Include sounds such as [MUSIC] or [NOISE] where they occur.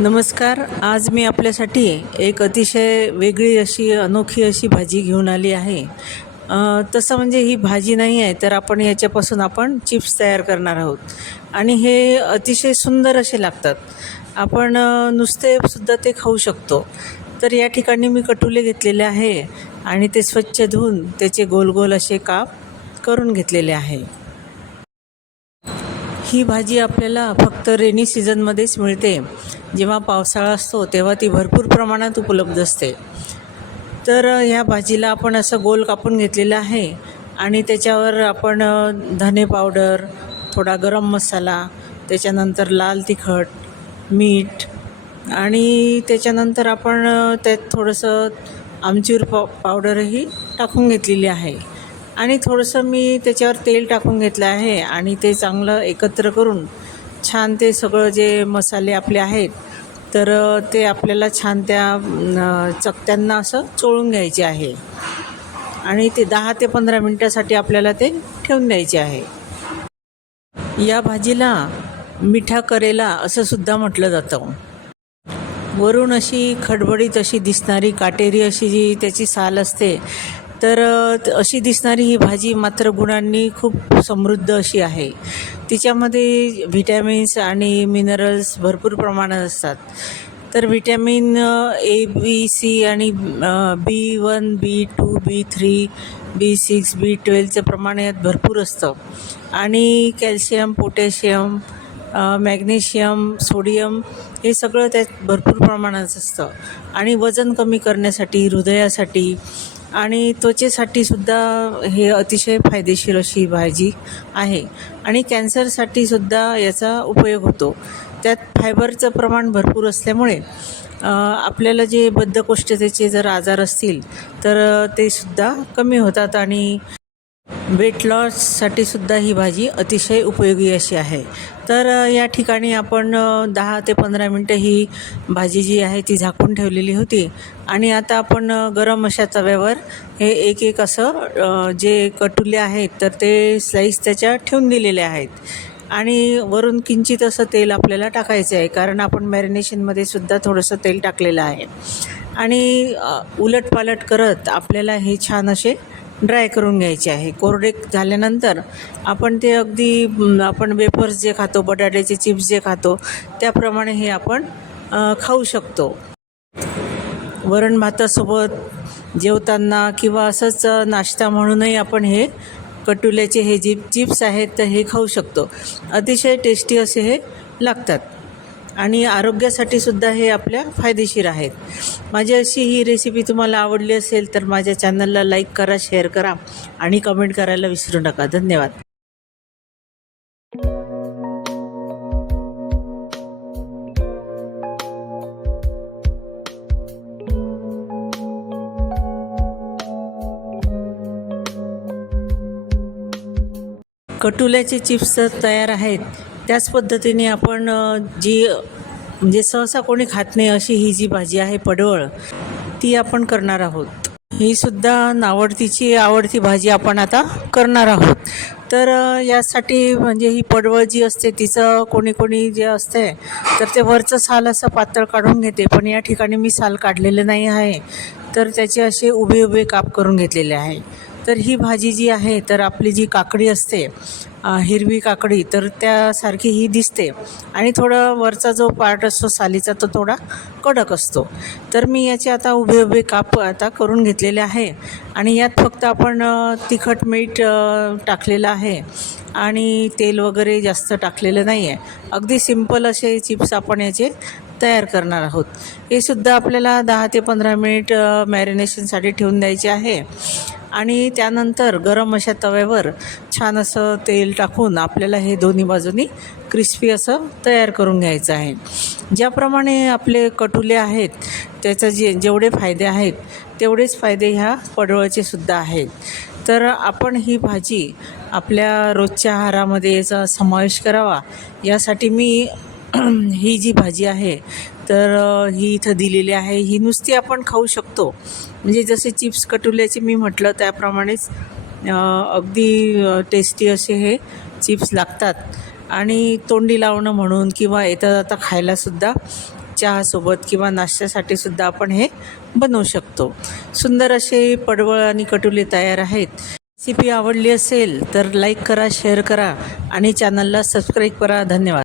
नमस्कार आज मी आपल्यासाठी एक अतिशय वेगळी अशी अनोखी अशी भाजी घेऊन आली आहे. तसं म्हणजे ही भाजी नाही आहे तर आपण याच्यापासून आपण चिप्स तयार करणार आहोत. आणि हे अतिशय सुंदर असे लागतात. आपण नुसतेसुद्धा नुसते सुद्धा ते खाऊ शकतो. तर या ठिकाणी मी कटुले घेतलेले आहे आणि ते स्वच्छ धुवून त्याचे गोल गोल असे काप करून घेतलेले आहे. ही भाजी आपल्याला फक्त रेनी सीझनमध्येच मिळते. जेव्हा पावसाळा असतो तेव्हा ती भरपूर प्रमाणात उपलब्ध असते. तर ह्या भाजीला आपण असं गोल कापून घेतलेलं आहे आणि त्याच्यावर आपण धने पावडर थोडा गरम मसाला त्याच्यानंतर लाल तिखट मीठ आणि त्याच्यानंतर आपण त्यात थोडंसं आमचूर पाव पावडरही टाकून घेतलेली आहे. आणि थोडंसं मी त्याच्यावर तेल टाकून घेतलं आहे आणि ते चांगलं एकत्र करून छान ते सगळं जे मसाले आपले आहेत तर ते आपल्याला छान त्या चकत्यांना असं चोळून घ्यायचे आहे. आणि ते दहा ते पंधरा मिनटासाठी आपल्याला ते ठेवून द्यायचे आहे. या भाजीला मिठा करेला असं सुद्धा म्हटलं जातं. वरून अशी खडबडीत अशी दिसणारी काटेरी अशी जी त्याची साल असते तर अशी दिसणारी ही भाजी मात्र गुणांनी खूप समृद्ध अशी आहे. तिच्यामध्ये व्हिटॅमिन्स आणि मिनरल्स भरपूर प्रमाणात असतात. तर व्हिटॅमिन ए बी सी आणि B one B two B three B six B ट्वेल्वचं प्रमाण यात भरपूर असतं. आणि कॅल्शियम पोटॅशियम मॅग्नेशियम सोडियम हे सगळं त्यात भरपूर प्रमाणात असतं. आणि वजन कमी करण्यासाठी हृदयासाठी आणि त्वचेसाठी सुद्धा हे अतिशय फायदेशीर अशी भाजी आहे. आणि कॅन्सरसाठी सुद्धा याचा उपयोग होतो. त्यात फायबरचं प्रमाण भरपूर असल्यामुळे आपल्याला जे बद्धकोष्ठतेचे जर आजार असतील तर ते सुद्धा कमी होतात आणि वेट लॉससाठी सुद्धा ही भाजी अतिशय उपयोगी अशी आहे. तर या ठिकाणी आपण दहा ते पंधरा मिनटं ही भाजी जी आहे ती झाकून ठेवलेली होती. आणि आता आपण गरम अशा तव्यावर हे एक एक असं जे कटुले आहेत तर ते स्लाईस त्याच्या ठेवून दिलेले आहेत. आणि वरून किंचित असं तेल आपल्याला टाकायचं आहे कारण आपण मॅरिनेशनमध्ये सुद्धा थोडंसं तेल टाकलेलं आहे. आणि उलट उलटपालट करत आपल्याला हे छान असे ड्राय करून घ्यायचे आहे. कोरडे झाल्यानंतर आपण ते अगदी आपण वेफर्स जे खातो बटाट्याचे चिप्स जे खातो त्याप्रमाणे हे आपण खाऊ शकतो. वरण भातासोबत जेवताना किंवा असंच नाश्ता म्हणूनही आपण हे कटुल्याचे हे जे चिप्स आहेत तर हे खाऊ शकतो. अतिशय टेस्टी असे हे लागतात. आणि आरोग्यासाठी सुद्धा हे आपल्या फायदेशीर आहेत. माझी अशी ही रेसिपी तुम्हाला आवडली असेल तर माझ्या चॅनलला लाईक करा शेअर करा आणि कमेंट करायला विसरू नका. धन्यवाद. कटुल्याचे चिप्स तयार आहेत. त्याच पद्धतीने आपण जी म्हणजे सहसा कोणी खात नाही अशी ही जी भाजी आहे पडवळ ती आपण करणार आहोत. ही सुद्धा नावडतीची आवडती भाजी आपण आता करणार आहोत. तर यासाठी म्हणजे ही पडवळ जी असते तिचं कोणी कोणी जे असते तर ते वरचं साल असं पातळ काढून घेते पण या ठिकाणी मी साल काढलेलं नाही आहे. तर त्याचे असे उभे उभे काप करून घेतलेले आहे. तर ही भाजी जी आहे तर आपली जी काकडी असते हिरवी काकडी तर त्यासारखी ही दिसते. आणि थोडं वरचा जो पार्ट असतो सालीचा तो थोडा कडक असतो. तर मी याचे आता उभे उभे काप आता करून घेतलेले आहे. आणि यात फक्त आपण तिखट मीठ टाकलेलं आहे. आणि तेल वगैरे जास्त टाकलेलं नाही आहे अगदी सिंपल असे चिप्स आपण याचे तयार करणार आहोत. हे सुद्धा आपल्याला दहा ते पंधरा मिनिट मॅरिनेशनसाठी ठेवून द्यायचे आहे. आणि त्यानंतर गरम अशा तव्यावर छान असं तेल टाकून आपल्याला हे दोन्ही बाजूनी क्रिस्पी असं तयार करून घ्यायचं आहे. ज्याप्रमाणे आपले कटुले आहेत त्याचं जे जेवढे फायदे आहेत तेवढेच फायदे ह्या पडवळचे सुद्धा आहेत. तर आपण ही भाजी आपल्या रोजच्या आहारामध्ये याचा समावेश करावा यासाठी मी [CLEARS THROAT] ही जी भाजी आहे तर ही इथं दिलेली आहे. ही नुसती आपण खाऊ शकतो. म्हणजे जसे चिप्स कटुल्याचे मी म्हटलं त्याप्रमाणेच अगदी टेस्टी असे हे चिप्स लागतात. आणि तोंडी लावणं म्हणून किंवा येता जाता खायलासुद्धा चहासोबत किंवा नाश्त्यासाठी सुद्धा आपण हे बनवू शकतो. सुंदर असे पडवळ आणि कटुले तयार आहेत. रेसिपी आवडली असेल तर लाईक करा शेअर करा आणि चॅनलला सबस्क्राईब करा. धन्यवाद.